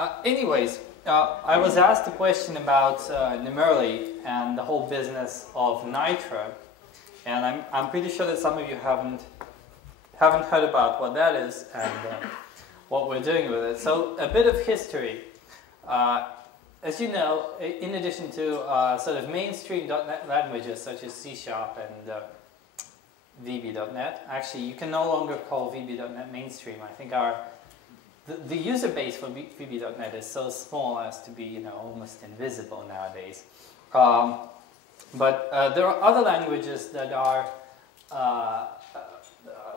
I was asked a question about numerally and the whole business of Nitro, and I'm pretty sure that some of you haven't heard about what that is and what we're doing with it. So a bit of history. As you know, in addition to sort of mainstream .NET languages such as C# and VB.NET, actually you can no longer call VB.NET mainstream. I think the user base for VB.NET is so small as to be almost invisible nowadays. But there are other languages that are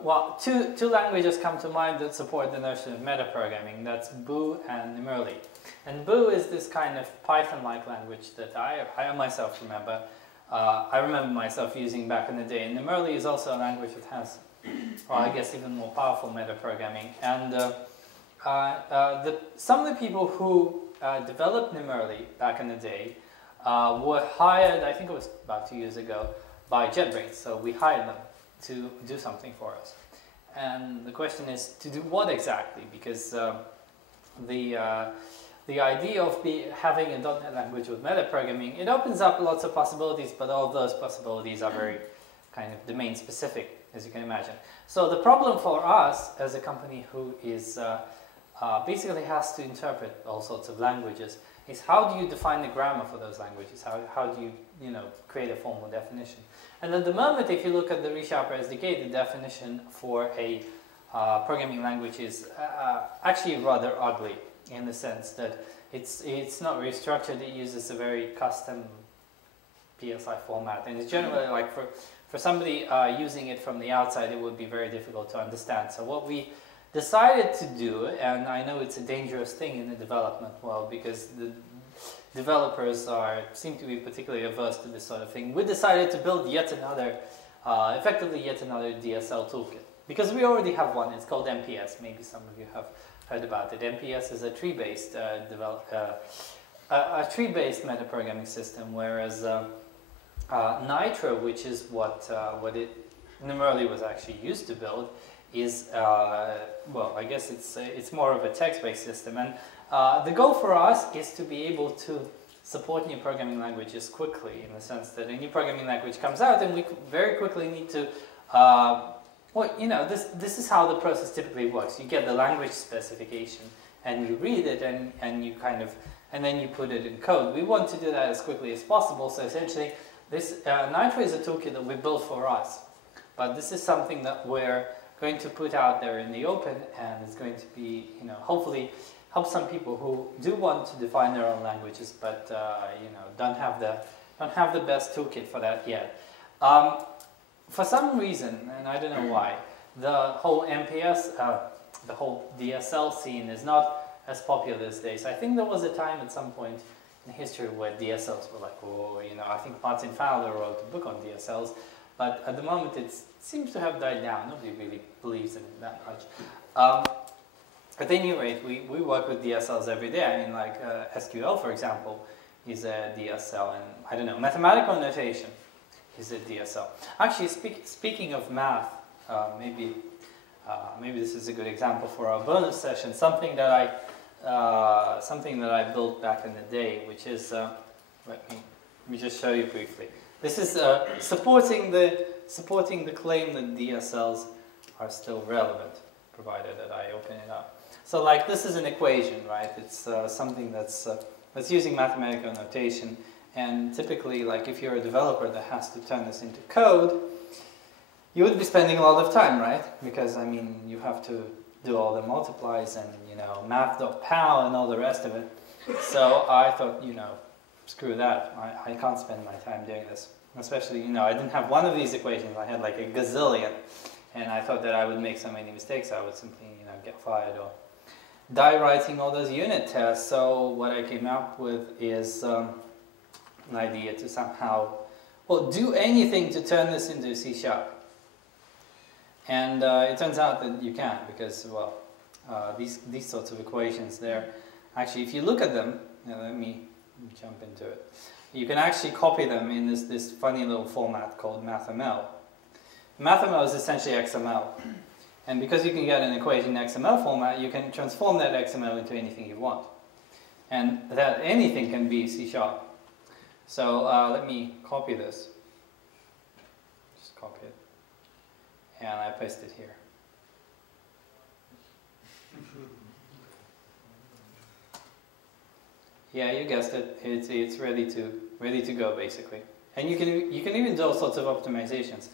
well, two languages come to mind that support the notion of metaprogramming. That's Boo and Numerly. And Boo is this kind of Python-like language that I myself remember. I remember myself using back in the day. And Numerly is also a language that has, well, I guess, even more powerful metaprogramming. And some of the people who developed Numerly back in the day were hired, I think it was about 2 years ago, by JetBrains. So we hired them to do something for us. And the question is, to do what exactly? Because the idea of having a .NET language with metaprogramming, it opens up lots of possibilities, but all of those possibilities are very kind of domain specific, as you can imagine. So the problem for us as a company who is basically has to interpret all sorts of languages is how do you define the grammar for those languages? How do you create a formal definition? And at the moment, if you look at the ReSharper SDK, the definition for a programming language is actually rather ugly in the sense that it's not very structured. It uses a very custom PSI format, and it's generally like for somebody using it from the outside, it would be very difficult to understand. So what we decided to do, and I know it's a dangerous thing in the development world because the developers seem to be particularly averse to this sort of thing. We decided to build yet another, effectively yet another DSL toolkit. Because we already have one, it's called MPS. Maybe some of you have heard about it. MPS is a tree-based metaprogramming system, whereas Nitro, which is what Numerly was actually used to build, is well, I guess it's more of a text-based system. And the goal for us is to be able to support new programming languages quickly, in the sense that a new programming language comes out and we very quickly need to, well, this is how the process typically works. You get the language specification and you read it and you and then you put it in code. We want to do that as quickly as possible, so essentially this Nitro is a toolkit that we built for us, but this is something that we're going to put out there in the open, and it's going to be, hopefully help some people who do want to define their own languages, but don't have the best toolkit for that yet. For some reason, and I don't know why, the whole MPS, the whole DSL scene is not as popular these days. I think there was a time at some point in history where DSLs were like, oh, I think Martin Fowler wrote a book on DSLs. But at the moment, it seems to have died down. Nobody really believes in it that much. At any rate, we work with DSLs every day. I mean, like SQL, for example, is a DSL, and I don't know, mathematical notation is a DSL. Actually, speaking of math, maybe this is a good example for our bonus session. Something that I built back in the day, which is let me just show you briefly. This is supporting the claim that DSLs are still relevant, provided that I open it up. So, like, this is an equation, right? It's something that's using mathematical notation, and typically, like, if you're a developer that has to turn this into code, you would be spending a lot of time, right? Because I mean, you have to do all the multiplies and math.pow and all the rest of it. So I thought, screw that, I can't spend my time doing this. Especially, I didn't have one of these equations, I had like a gazillion. And I thought that I would make so many mistakes, I would simply, get fired or die writing all those unit tests. So what I came up with is an idea to somehow, well, do anything to turn this into C#. And it turns out that you can, because, well, these sorts of equations, they're actually, if you look at them, let me jump into it. You can actually copy them in this funny little format called MathML. MathML is essentially XML. And because you can get an equation in XML format, you can transform that XML into anything you want. and that anything can be C#. So let me copy this. Just copy it. And I paste it here. Yeah, you guessed it. It's ready to go basically. And you can even do all sorts of optimizations.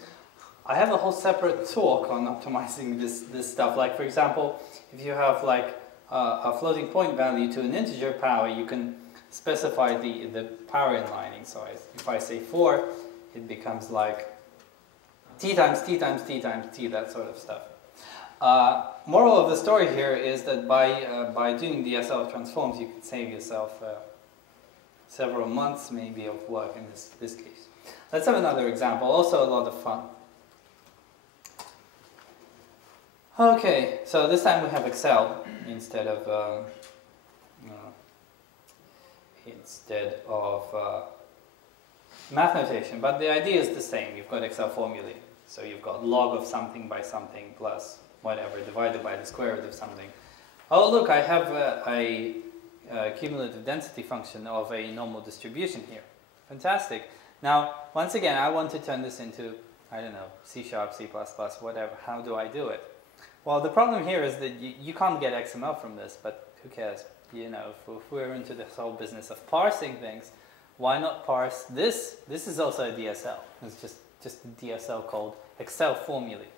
I have a whole separate talk on optimizing this stuff. Like for example, if you have like a floating point value to an integer power, you can specify the power inlining. So if I say 4, it becomes like t times t times t times t, that sort of stuff. Moral of the story here is that by doing DSL transforms, you could save yourself several months maybe of work in this case. Let's have another example, also a lot of fun. Okay, so this time we have Excel instead of math notation, but the idea is the same. You've got Excel formulae, so you've got log of something by something plus whatever divided by the square root of something. Oh look, I have a cumulative density function of a normal distribution here. Fantastic. Now, once again, I want to turn this into, I don't know, C#, C++, whatever. How do I do it? Well, the problem here is that you can't get XML from this, but who cares? You know, if we're into this whole business of parsing things, why not parse this? This is also a DSL. It's just a DSL called Excel formulae.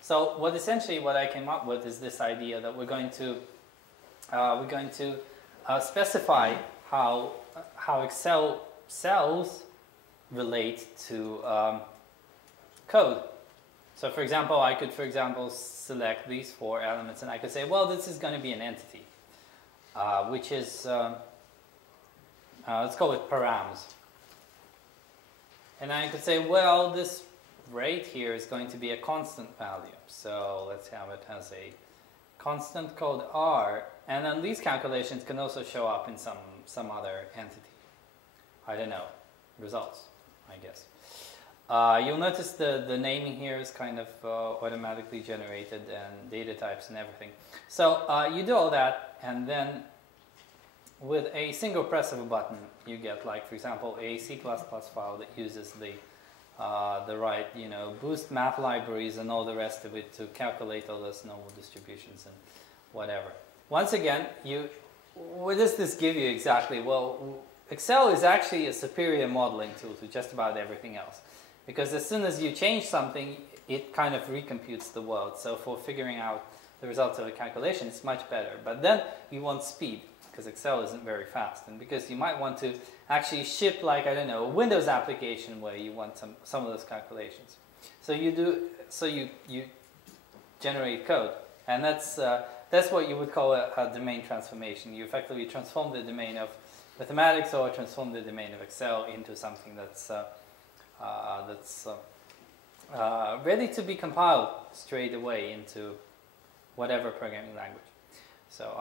So what I came up with is this idea that we're going to specify how Excel cells relate to code. So for example, I could select these 4 elements, and I could say, well, this is going to be an entity, which is let's call it params. And I could say, well, this rate here is going to be a constant value. So let's have it as a constant called R. And then these calculations can also show up in some other entity. I don't know, results, I guess. You'll notice the naming here is kind of automatically generated, and data types and everything. So you do all that, and then with a single press of a button, you get, like, for example, a C++ file that uses the right, boost math libraries and all the rest of it to calculate all those normal distributions and whatever. Once again, what does this give you exactly? Well, Excel is actually a superior modeling tool to just about everything else, because as soon as you change something, it kind of recomputes the world. So for figuring out the results of a calculation, it's much better. But then you want speed, because Excel isn't very fast, and because you might want to actually ship, like, I don't know, a Windows application where you want some of those calculations. So you generate code, and that's what you would call a domain transformation. You effectively transform the domain of mathematics or transform the domain of Excel into something that's ready to be compiled straight away into whatever programming language. So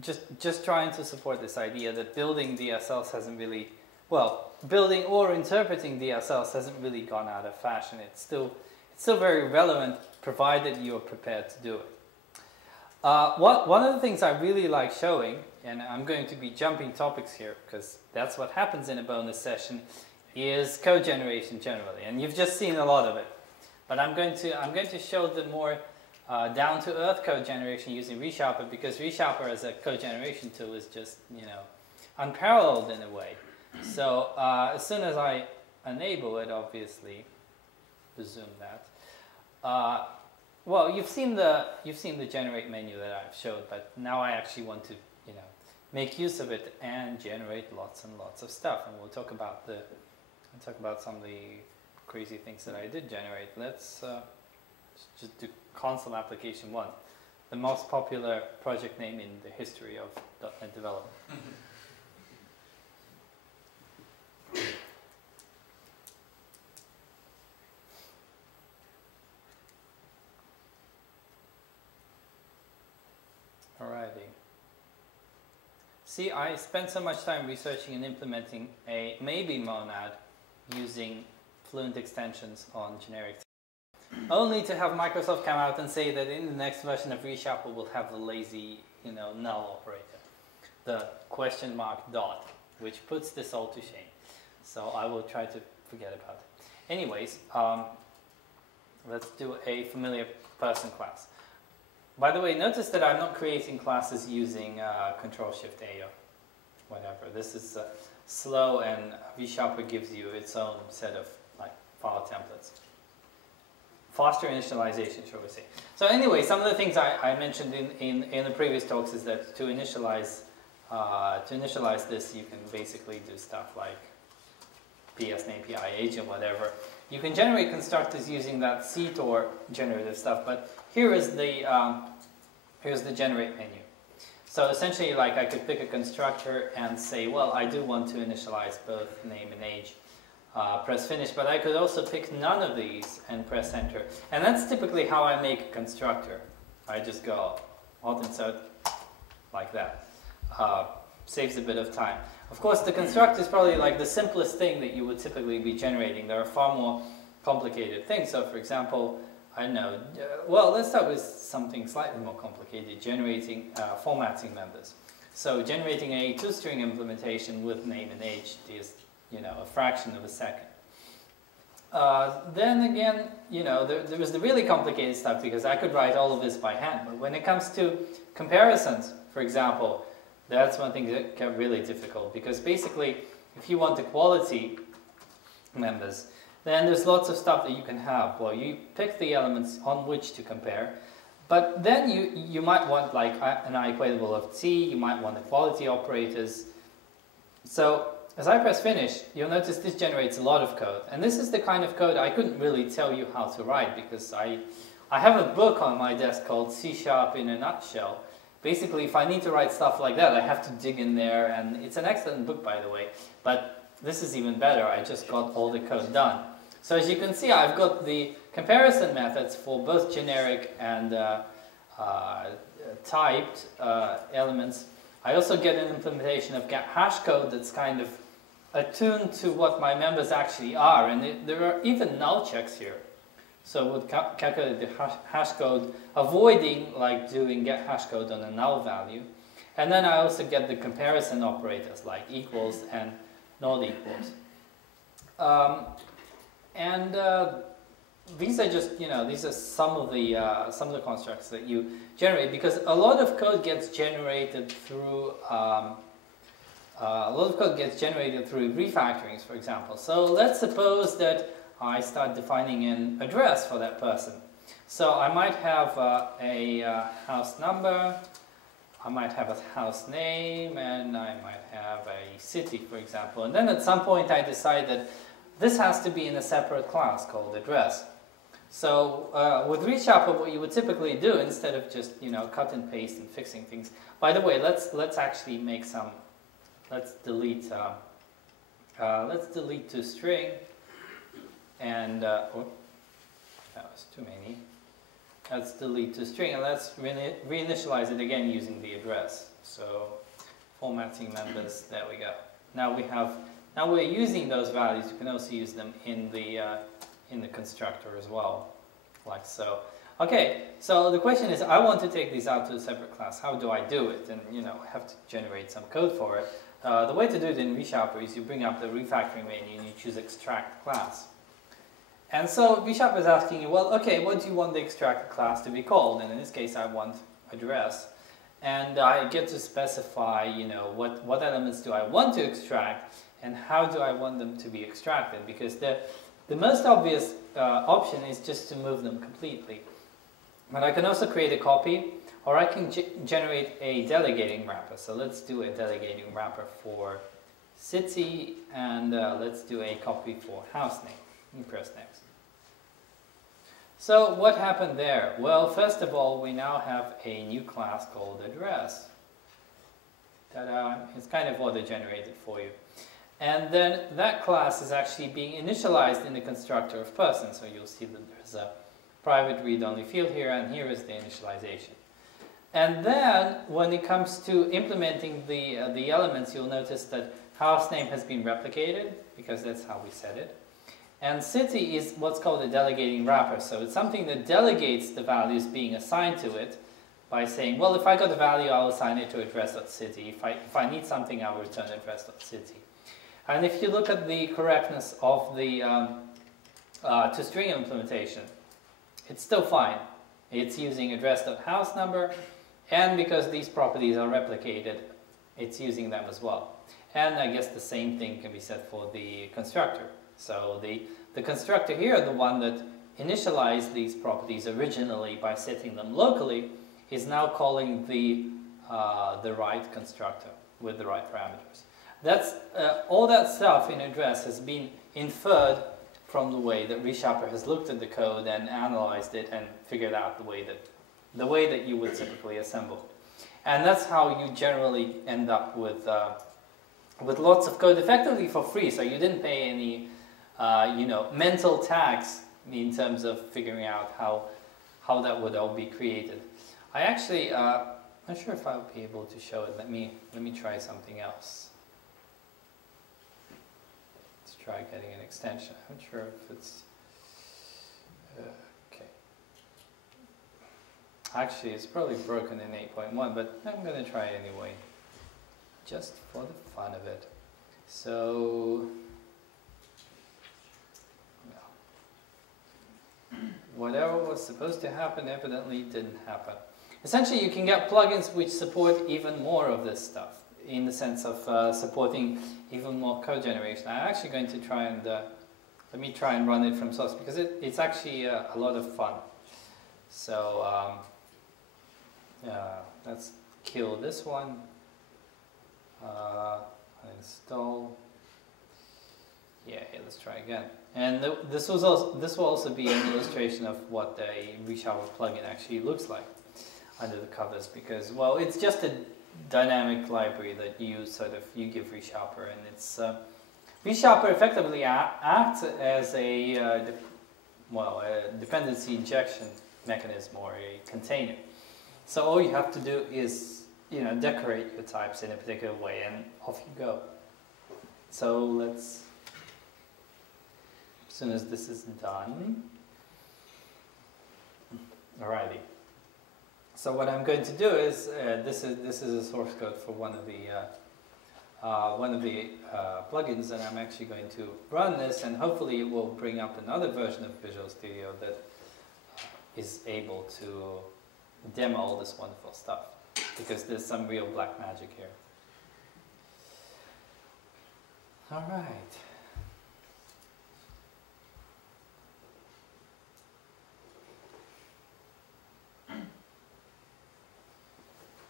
just trying to support this idea that building DSLs hasn't really, well, building or interpreting DSLs hasn't really gone out of fashion. It's still very relevant, provided you're prepared to do it. One of the things I really like showing, and I'm going to be jumping topics here because that's what happens in a bonus session, is code generation generally, and you've just seen a lot of it. But I'm going to show the more down-to-earth code generation using Resharper, because Resharper as a code generation tool is just, unparalleled in a way. So as soon as I enable it, obviously, resume that. Well, you've seen the generate menu that I've showed, but now I actually want to, make use of it and generate lots and lots of stuff, and we'll talk about some of the crazy things that I did generate. Let's just do console application 1, the most popular project name in the history of .NET development. Alrighty. See, I spent so much time researching and implementing a maybe monad using Fluent extensions on generic, only to have Microsoft come out and say that in the next version of Resharper we'll have the lazy, null operator, the question mark dot, which puts this all to shame. So I will try to forget about it. Anyways, let's do a familiar person class. By the way, notice that I'm not creating classes using Control-Shift-A or whatever. This is slow, and ReSharper gives you its own set of file templates. Faster initialization, shall we say. So anyway, some of the things I mentioned in the previous talks is that to initialize this, you can basically do stuff like PS name, PI agent, whatever. You can generate constructors using that CTOR generative stuff, but here's the generate menu. So essentially, like, I could pick a constructor and say, well, I do want to initialize both name and age. Press finish, but I could also pick none of these and press enter. And that's typically how I make a constructor. I just go alt insert like that. Saves a bit of time. Of course, the constructor is probably like the simplest thing that you would typically be generating. There are far more complicated things. So for example, I don't know, well, let's start with something slightly more complicated, generating formatting members. So generating a two-string implementation with name and age is, you know, a fraction of a second. Then again, you know, there was the really complicated stuff because I could write all of this by hand. But when it comes to comparisons, for example, that's one thing that got really difficult because basically, if you want equality members, then there's lots of stuff that you can have. Well, you pick the elements on which to compare, but then you might want like an I equatable of t, you might want equality operators. So as I press finish, you'll notice this generates a lot of code. And this is the kind of code I couldn't really tell you how to write because I have a book on my desk called C# in a nutshell. Basically, if I need to write stuff like that, I have to dig in there, and it's an excellent book, by the way. But this is even better. I just got all the code done. So as you can see, I've got the comparison methods for both generic and typed elements. I also get an implementation of get hash code that's kind of attuned to what my members actually are, and there are even null checks here. So it would calculate the hash code, avoiding like doing get hash code on a null value. And then I also get the comparison operators like equals and not equals. These are just, you know, these are some of the constructs that you generate because a lot of code gets generated through refactorings, for example. So let's suppose that I start defining an address for that person. So I might have a house number, I might have a house name, and I might have a city, for example. And then at some point I decide that this has to be in a separate class called address. So with ReSharper, what you would typically do instead of just, you know, cut and paste and fixing things. By the way, let's actually make some. Let's delete toString. And oh, that was too many. Let's delete toString and let's reinitialize it again using the address. So formatting members. There we go. Now we're using those values. You can also use them in the constructor as well, like so. Okay. So the question is, I want to take these out to a separate class. How do I do it? And you know, I have to generate some code for it. The way to do it in ReSharper is you bring up the refactoring menu and you choose extract class. And so ReSharper is asking you, well, okay, what do you want the extracted class to be called? And in this case, I want address. And I get to specify, you know, what elements do I want to extract and how do I want them to be extracted? Because the most obvious option is just to move them completely. But I can also create a copy, or I can generate a delegating wrapper. So let's do a delegating wrapper for city, and let's do a copy for house name. And press next. So what happened there? Well, first of all, we now have a new class called address. Ta-da! It's kind of auto-generated for you. And then that class is actually being initialized in the constructor of person. So you'll see that there's a private read-only field here, and here is the initialization. And then when it comes to implementing the elements, you'll notice that house name has been replicated because that's how we set it. And city is what's called a delegating wrapper. So it's something that delegates the values being assigned to it by saying, well, if I got a value, I'll assign it to address.city. If I need something, I'll return address.city. And if you look at the correctness of the toString implementation, it's still fine. It's using address.houseNumber, and because these properties are replicated, it's using them as well. And I guess the same thing can be said for the constructor. So the constructor here, the one that initialized these properties originally by setting them locally, is now calling the right constructor with the right parameters. That's all that stuff in address has been inferred from the way that Resharper has looked at the code and analyzed it and figured out the way that you would typically assemble. And that's how you generally end up with lots of code effectively for free. So you didn't pay any mental tax in terms of figuring out how that would all be created. I actually, not sure if I'll be able to show it. Let me try something else. Let's try getting an extension. I'm not sure if it's okay. Actually, it's probably broken in 8.1, but I'm going to try anyway, just for the fun of it. So, whatever was supposed to happen evidently didn't happen. Essentially, you can get plugins which support even more of this stuff, in the sense of supporting even more code generation. I'm actually going to try and, let me try and run it from source, because it's actually a lot of fun. So, let's kill this one, install, yeah, let's try again. And this will also be an illustration of what a Resharper plugin actually looks like under the covers, because, well, it's just a dynamic library that you give Resharper, and it's Resharper effectively acts as a dependency injection mechanism or a container. So all you have to do is decorate your types in a particular way, and off you go. So let's, as soon as this is done, alrighty. So what I'm going to do is this is a source code for one of the plugins, and I'm actually going to run this, and hopefully it will bring up another version of Visual Studio that is able to demo all this wonderful stuff, because there's some real black magic here. All right.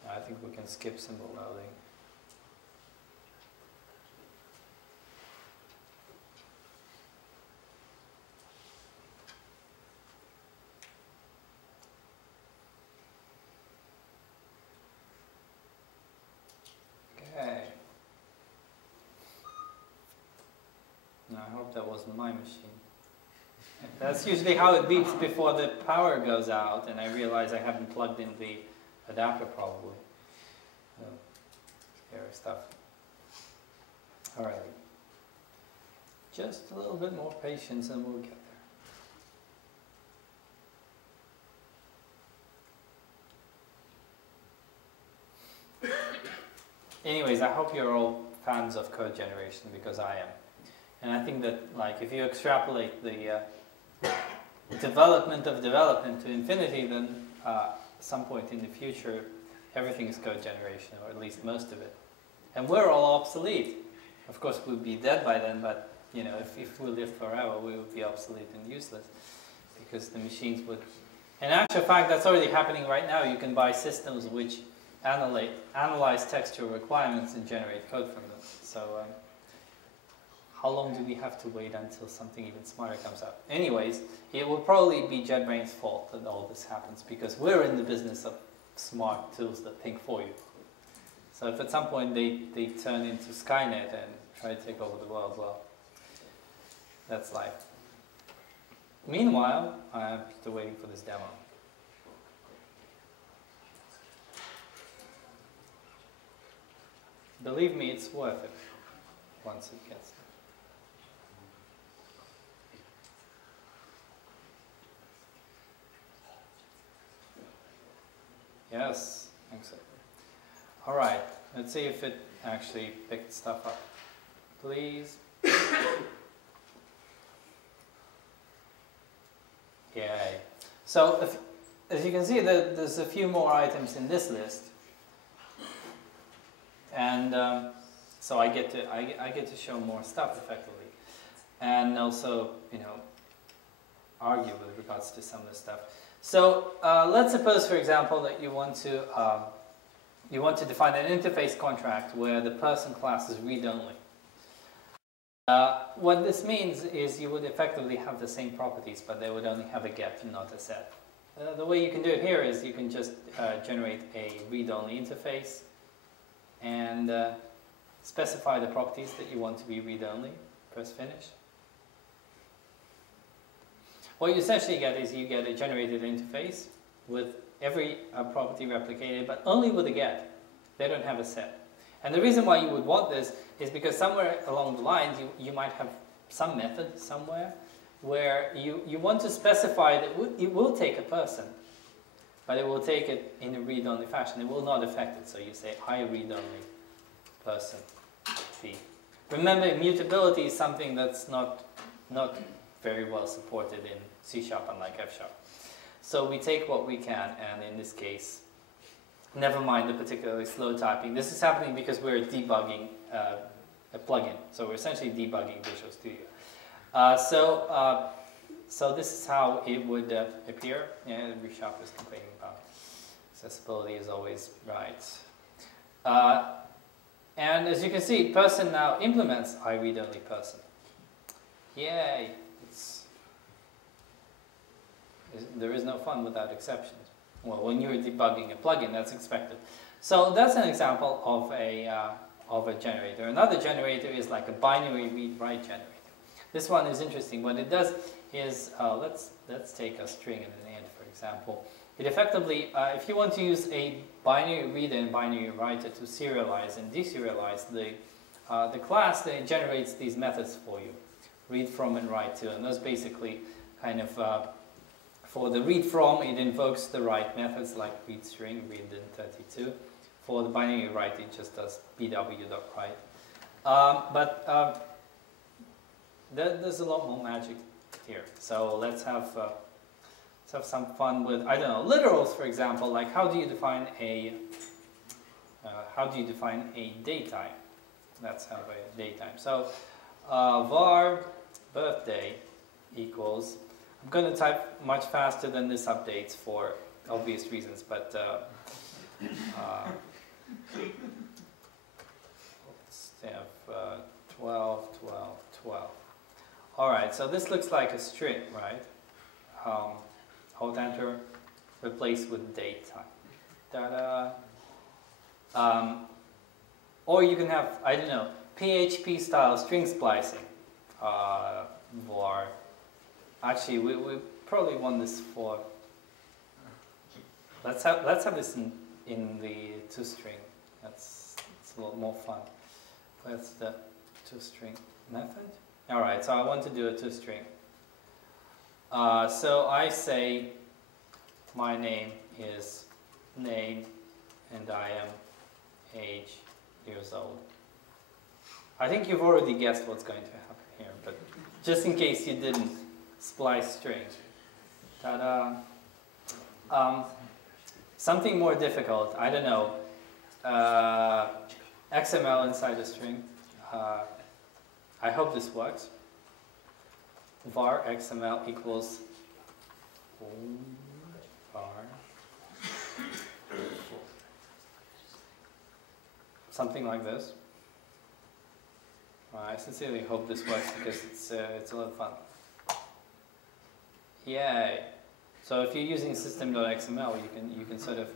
I think we can skip symbol loading. Okay. Now I hope that wasn't my machine. That's usually how it beeps before the power goes out, and I realize I haven't plugged in the adapter probably. Scary stuff. Alright. Just a little bit more patience and we'll get there. Anyways, I hope you're all fans of code generation, because I am. And I think that, like, if you extrapolate the development to infinity, then at some point in the future, everything is code generation, or at least most of it. And we're all obsolete. Of course, we'll be dead by then, but if we live forever, we would be obsolete and useless, because the machines would. In actual fact, that's already happening right now. You can buy systems which analyze textual requirements and generate code from them. So, how long do we have to wait until something even smarter comes out? Anyways, it will probably be JetBrains' fault that all this happens, because we're in the business of smart tools that think for you. So if at some point they turn into Skynet and try to take over the world, well, that's life. Meanwhile, I'm still waiting for this demo. Believe me, it's worth it once it gets there. Yes, excellent. All right, let's see if it actually picked stuff up. Please. Yay. So, as you can see, there's a few more items in this list, and so I get to show more stuff effectively, and also, you know, argue with regards to some of the stuff. So let's suppose, for example, that you want to define an interface contract where the person class is read-only. What this means is you would effectively have the same properties, but they would only have a get and not a set. The way you can do it here is you can just generate a read-only interface and specify the properties that you want to be read-only. Press finish. What you essentially get is you get a generated interface with every property replicated, but only with a get. They don't have a set. And the reason why you would want this is because somewhere along the lines you might have some method somewhere where you want to specify that it will take a person, but it will take it in a read-only fashion. It will not affect it. So you say I read-only person p. Remember, immutability is something that's not very well supported in C# unlike F#. So we take what we can, and in this case, never mind the particularly slow typing. This is happening because we're debugging a plugin. So we're essentially debugging Visual Studio. So this is how it would appear. Yeah, Reshop is complaining about accessibility is always right. And as you can see, person now implements I read-only person. Yay! There is no fun without exceptions. Well, when you're debugging a plugin, that's expected. So that's an example of a generator. Another generator is like a binary read-write generator. This one is interesting. What it does is, let's take a string and an int, for example. It effectively, if you want to use a binary reader and binary writer to serialize and deserialize the class, then it generates these methods for you. Read from and write to, and those basically kind of for the read from, it invokes the write methods like read string, read in 32. For the binary write, it just does bw.write. There's a lot more magic here. So let's have some fun with, I don't know, literals, for example. Like how do you define a daytime? Let's have a daytime. So var birthday equals. I'm going to type much faster than this updates for obvious reasons, but let's have 12, 12, 12. All right, so this looks like a string, right? Hold enter, replace with daytime. Ta-da. Or you can have, I don't know, PHP style string splicing. Var. Actually, we probably want this for. Let's have this in the toString. It's a lot more fun. That's the toString method. All right, so I want to do a toString. So I say my name is name, and I am age years old. I think you've already guessed what's going to happen here, but just in case you didn't. Splice string. Ta-da. Something more difficult, I don't know. XML inside a string. I hope this works. Var XML equals var. Something like this. I sincerely hope this works because it's a lot of fun. Yay! So if you're using system.xml, you can sort of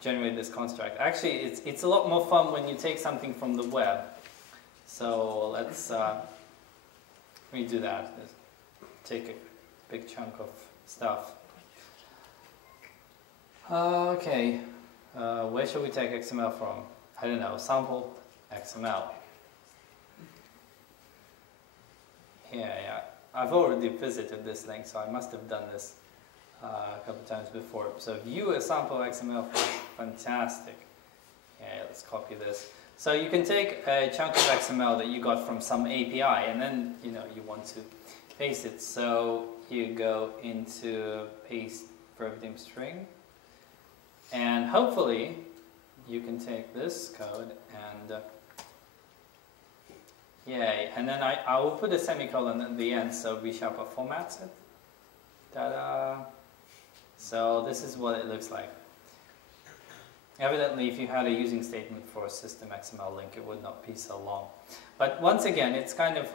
generate this construct. Actually, it's a lot more fun when you take something from the web. So let's redo that. Let's take a big chunk of stuff. Okay, where should we take XML from? I don't know. Sample XML. Yeah. I've already visited this link, so I must have done this a couple times before. So view a sample XML file, fantastic. Okay, let's copy this. So you can take a chunk of XML that you got from some API, and then you want to paste it. So you go into paste verbatim string, and hopefully you can take this code and yay, and then I will put a semicolon at the end so ReSharper formats it. Ta-da! So this is what it looks like. Evidently, if you had a using statement for a system XML link, it would not be so long. But once again, it's kind of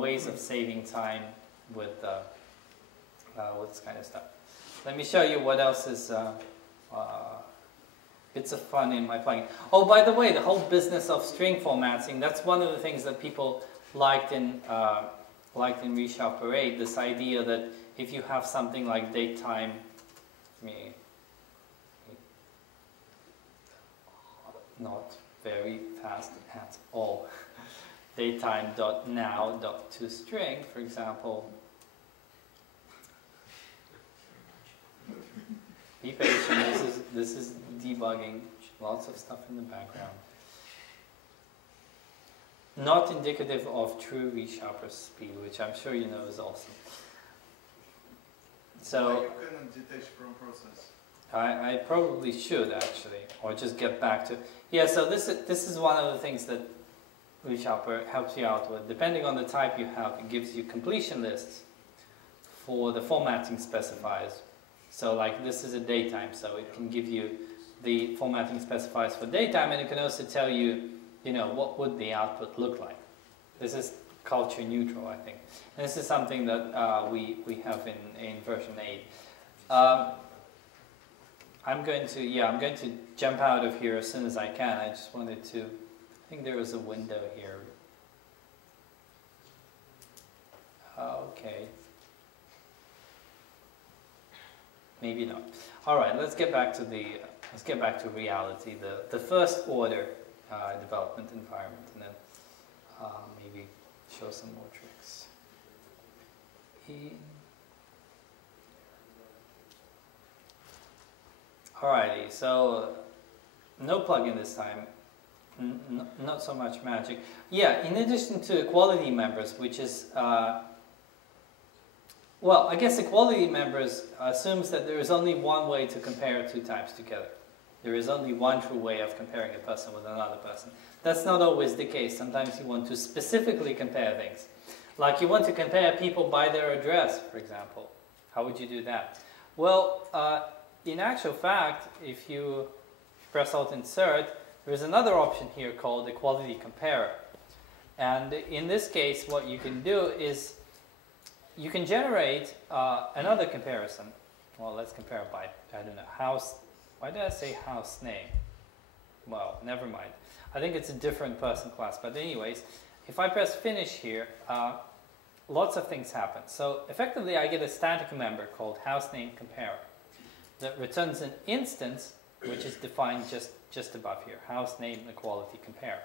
ways of saving time with this kind of stuff. Let me show you what else is bits of fun in my plugin. Oh, by the way, the whole business of string formatting, that's one of the things that people liked in ReSharper 8, this idea that if you have something like datetime, not very fast at all, datetime.now.toString, for example. Be patient, this is debugging, lots of stuff in the background. Not indicative of true ReSharper speed, which I'm sure you know is awesome. So you couldn't detach from process. I probably should actually, or just get back to. Yeah, so this is one of the things that ReSharper helps you out with. Depending on the type you have, it gives you completion lists for the formatting specifiers. So like this is a datetime, so it can give you the formatting specifiers for datetime, and it can also tell you, what would the output look like. This is culture neutral, I think. And this is something that we have in version 8. I'm going to jump out of here as soon as I can. I just wanted to, I think there was a window here. Okay. Maybe not. All right, let's get back to reality, the first order development environment, and then maybe show some more tricks. Alrighty, so no plugin this time, not so much magic. Yeah, in addition to equality members, which is, well, I guess equality members assumes that there is only one way to compare two types together. There is only one true way of comparing a person with another person. That's not always the case. Sometimes you want to specifically compare things. Like you want to compare people by their address, for example. How would you do that? Well, in actual fact, if you press Alt Insert, there's another option here called Equality Comparer. And in this case, what you can do is you can generate another comparison. Well, let's compare by, I don't know, house. Why did I say house name? Well, never mind. I think it's a different person class. But anyways, if I press Finish here, lots of things happen. So effectively, I get a static member called houseNameComparer that returns an instance, which is defined just above here, houseNameEqualityComparer.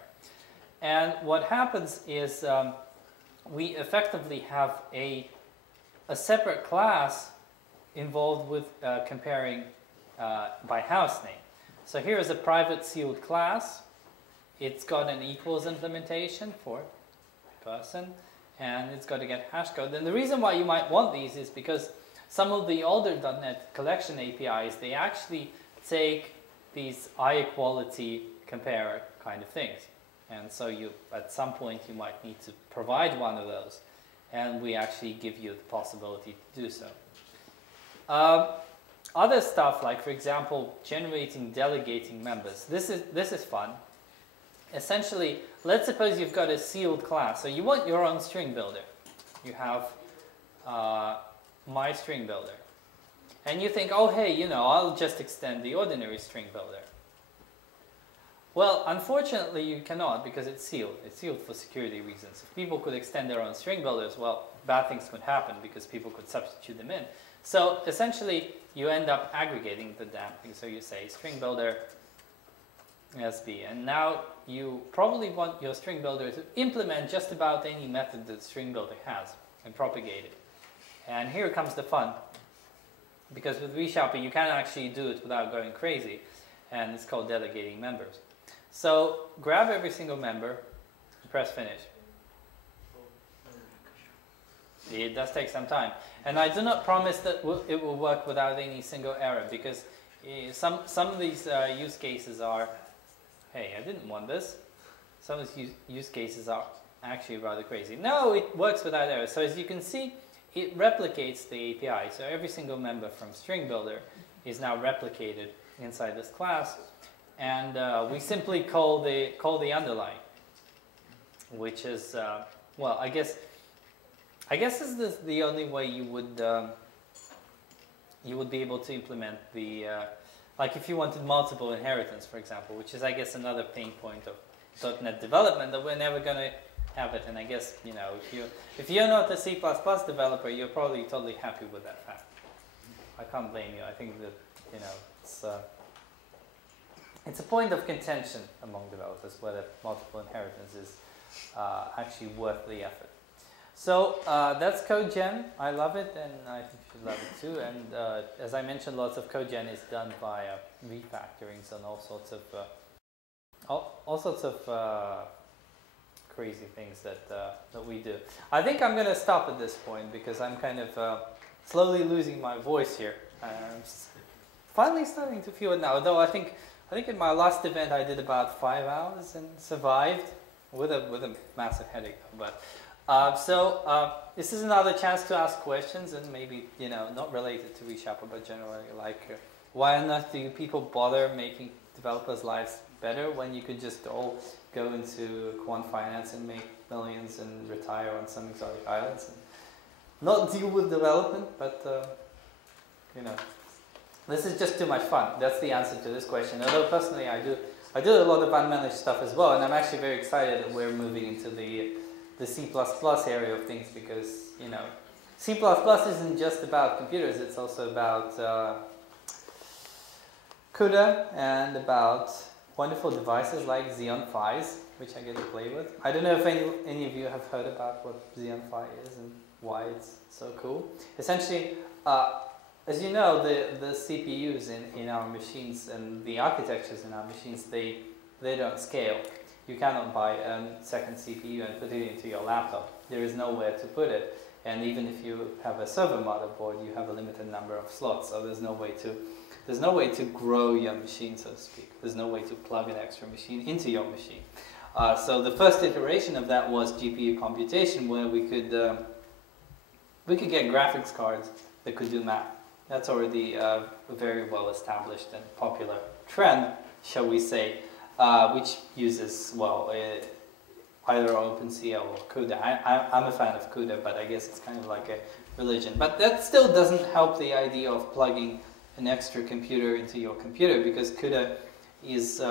And what happens is we effectively have a separate class involved with comparing by house name. So here is a private sealed class. It's got an equals implementation for person, and it's got to get hash code. And the reason why you might want these is because some of the older .NET collection APIs, they actually take these iEquality comparer kind of things. And so at some point you might need to provide one of those, and we actually give you the possibility to do so. Other stuff, like for example, generating delegating members. This is fun. Essentially, let's suppose you've got a sealed class. So you want your own string builder. You have my string builder. And you think, oh hey, I'll just extend the ordinary string builder. Well, unfortunately you cannot, because it's sealed. It's sealed for security reasons. If people could extend their own string builders, well, bad things could happen because people could substitute them in. So essentially, you end up aggregating the damn thing. So you say string builder SB, and now you probably want your string builder to implement just about any method that string builder has and propagate it. And here comes the fun. because with resharper you can actually do it without going crazy, and it's called delegating members. So grab every single member, press finish. It does take some time, and I do not promise that it will work without any single error, because some of these use cases are, hey, I didn't want this. Some of these use cases are actually rather crazy. No, it works without error. So as you can see, it replicates the API. So every single member from String Builder is now replicated inside this class, and we simply call the underline, which is well, I guess this is the only way you would be able to implement the like if you wanted multiple inheritance, for example, which is, I guess, another pain point of .NET development, that we're never going to have it. And I guess, you know, if you're not a C++ developer, you're probably totally happy with that fact. I can't blame you. I think that, you know, it's a point of contention among developers whether multiple inheritance is actually worth the effort. So that's CodeGen. I love it, and I think you should love it too. And as I mentioned, lots of CodeGen is done via refactorings and all sorts of crazy things that we do. I think I'm going to stop at this point because I'm kind of slowly losing my voice here. I'm finally starting to feel it now. Although I think in my last event I did about 5 hours and survived with a massive headache. But this is another chance to ask questions, and maybe, you know, not related to ReSharper, but generally, like why on earth do people bother making developers' lives better when you could just all go into quant finance and make millions and retire on some exotic islands and not deal with development? But you know, this is just too much fun. That's the answer to this question. Although personally, I do a lot of unmanaged stuff as well, and I'm actually very excited that we're moving into the C++ area of things, because, you know, C++ isn't just about computers, it's also about CUDA and about wonderful devices like Xeon Phis, which I get to play with. I don't know if any of you have heard about what Xeon Phi is and why it's so cool. Essentially, as you know, the CPUs in our machines and the architectures in our machines, they don't scale. You cannot buy a second CPU and put it into your laptop. There is nowhere to put it. And even if you have a server motherboard, you have a limited number of slots. So there's no way to grow your machine, so to speak. There's no way to plug an extra machine into your machine. So the first iteration of that was GPU computation, where we could get graphics cards that could do math. That's already a very well established and popular trend, shall we say. Which uses, well, either OpenCL or CUDA. I'm a fan of CUDA, but I guess it's kind of like a religion. But that still doesn't help the idea of plugging an extra computer into your computer, because CUDA is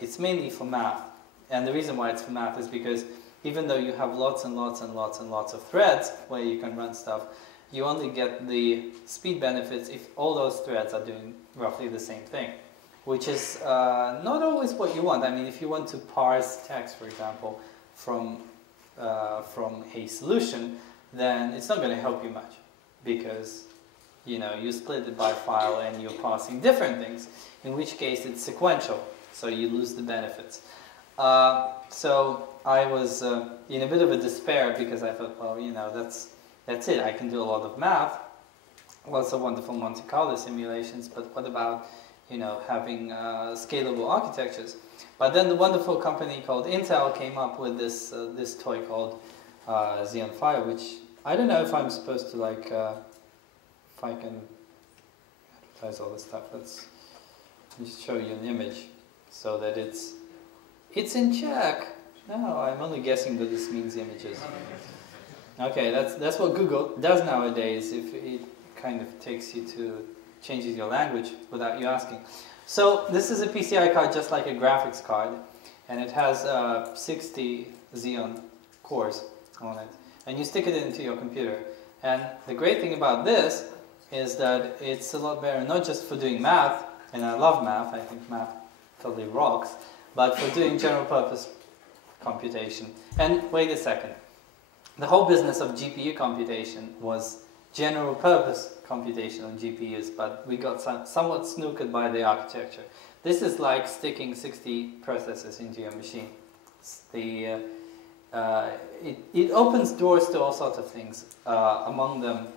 it's mainly for math. And the reason why it's for math is because even though you have lots and lots and lots and lots of threads where you can run stuff, you only get the speed benefits if all those threads are doing roughly the same thing, which is not always what you want. I mean, if you want to parse text, for example, from a solution, then it's not going to help you much, because, you know, you split it by file and you're parsing different things, in which case it's sequential, so you lose the benefits. So I was in a bit of a despair, because I thought, well, you know, that's it. I can do a lot of math, lots of wonderful Monte Carlo simulations, but what about, you know, having scalable architectures? But then the wonderful company called Intel came up with this toy called Xeon Phi, which I don't know if I'm supposed to, like, if I can advertise all this stuff. Let's just show you an image so that it's in Czech. No, I'm only guessing that this means images. Okay, that's what Google does nowadays. If it kind of changes your language without you asking. So this is a PCI card just like a graphics card, and it has 60 Xeon cores on it, and you stick it into your computer. And the great thing about this is that it's a lot better, not just for doing math, and I love math, I think math totally rocks, but for doing general purpose computation. And wait a second, the whole business of GPU computation was general purpose computational GPUs, but we got somewhat snookered by the architecture. This is like sticking 60 processors into your machine. It opens doors to all sorts of things. Among them,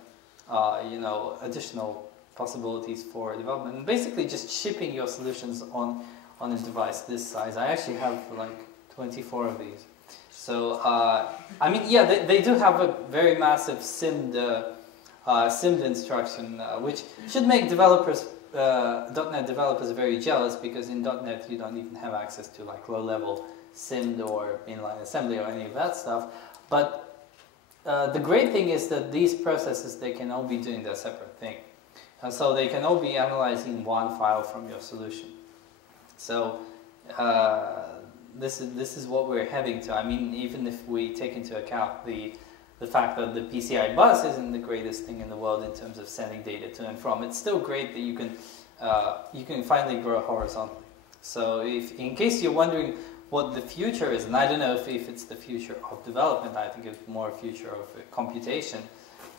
you know, additional possibilities for development, and basically just shipping your solutions on a device this size. I actually have like 24 of these. So I mean, yeah, they do have a very massive SIMD instruction, which should make developers, .NET developers, very jealous, because in .NET you don't even have access to like low-level SIMD or inline assembly or any of that stuff. But the great thing is that these processes, they can all be doing their separate thing. So they can all be analyzing one file from your solution. So this is what we're heading to. I mean, even if we take into account the fact that the PCI bus isn't the greatest thing in the world in terms of sending data to and from, it's still great that you can finally grow horizontally. So in case you're wondering what the future is, and I don't know if it's the future of development, I think it's more a future of computation,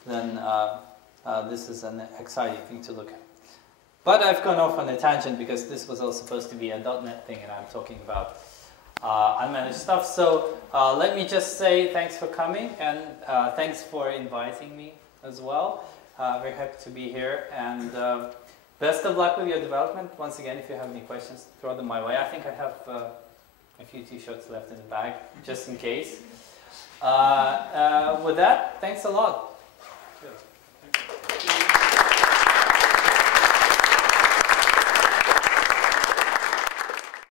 then this is an exciting thing to look at. But I've gone off on a tangent because this was all supposed to be a .NET thing, and I'm talking about unmanaged stuff. So let me just say thanks for coming, and thanks for inviting me as well. Very happy to be here, and best of luck with your development. Once again, if you have any questions, throw them my way. I think I have a few t-shirts left in the bag, just in case. With that, thanks a lot.